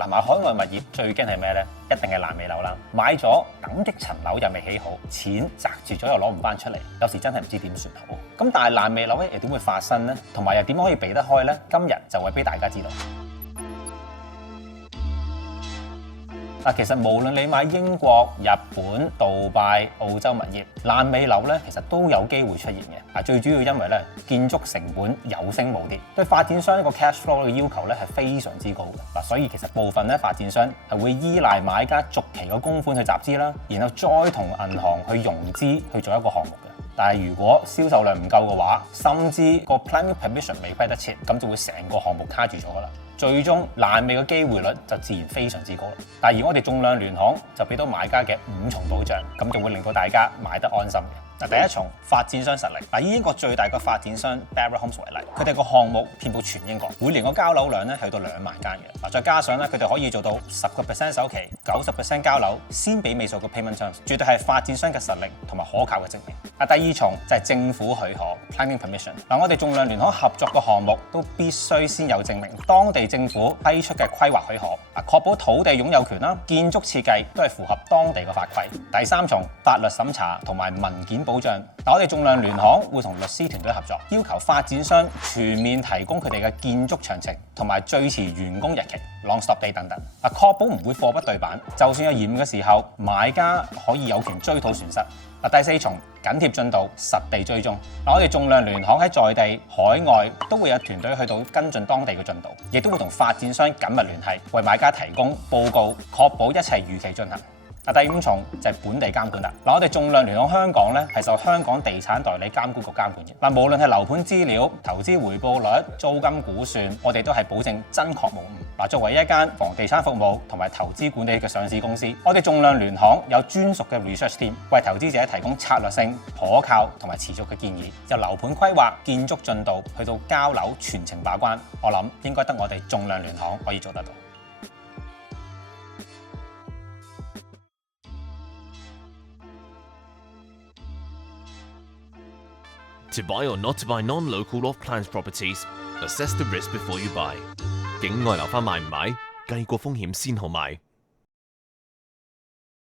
嗱，買海外物業最驚係咩呢？一定係爛尾樓啦！買咗等極層樓又未起好，錢擲住咗又攞唔翻出嚟，有時真係唔知點算好。咁但係爛尾樓咧又點會發生呢？同埋又點可以避得開呢？今日就會俾大家知道。嗱，其實無論你買英國、日本、杜拜、澳洲物業，爛尾樓咧，其實都有機會出現嘅。嗱，最主要因為咧建築成本有升冇跌，對發展商一個 cash flow 嘅要求咧係非常之高嘅。嗱，所以其實部分咧發展商係會依賴買家續期嘅供款去集資啦，然後再同銀行去融資去做一個項目嘅。但係如果銷售量唔夠嘅話，甚至個 planning permission 未批得切，咁就會成個項目卡住咗㗎啦。最終爛尾嘅機會率就自然非常之高啦。但係而我哋仲量聯行就俾到買家嘅5重保障，咁就會令到大家買得安心嘅。嗱，第一重發展商實力。嗱，以英國最大嘅發展商 Barratt Homes 為例，佢哋個項目遍佈全英國，每年個交樓量咧去到2萬間嘅。嗱，再加上咧佢哋可以做到10% 首期、90% 交樓，先俾尾數嘅 payment terms，絕對係發展商嘅實力同埋可靠嘅證明。第二重就係政府許可 planning permission。嗱，我哋仲量聯行合作嘅項目都必須先有證明當地政府批出嘅規劃許可，確保土地擁有權啦、建築設計都係符合當地嘅法規。第三重法律審查同埋文件保障。嗱，我哋仲量聯行會同律師團隊合作，要求發展商全面提供佢哋嘅建築詳情同埋最遲完工日期、long stop date 等等。確保唔會貨不對版，就算有延誤嘅時候，買家可以有權追討損失。第四重緊貼進度，實地追蹤。我哋仲量聯行喺在地、海外都會有團隊去到跟進當地嘅進度，亦都會同發展商緊密聯繫，為買家提供報告，確保一切如期進行。第五重就係本地監管啦。我哋仲量聯行香港咧係受香港地產代理監管局監管嘅。無論係樓盤資料、投資回報率、租金估算，我哋都係保證真確無誤。作為一間房地產服務同埋投資管理嘅上市公司，我哋仲量聯行有專屬嘅 research team，為投資者提供策略性、可靠同埋持續嘅建議。由樓盤規劃、建築進度去到交樓全程把關，我諗應該得我哋仲量聯行可以做得到。To buy or not to buy non-local off-plans properties, assess the risk before you buy. 境外樓花買唔買？計過風險先好買。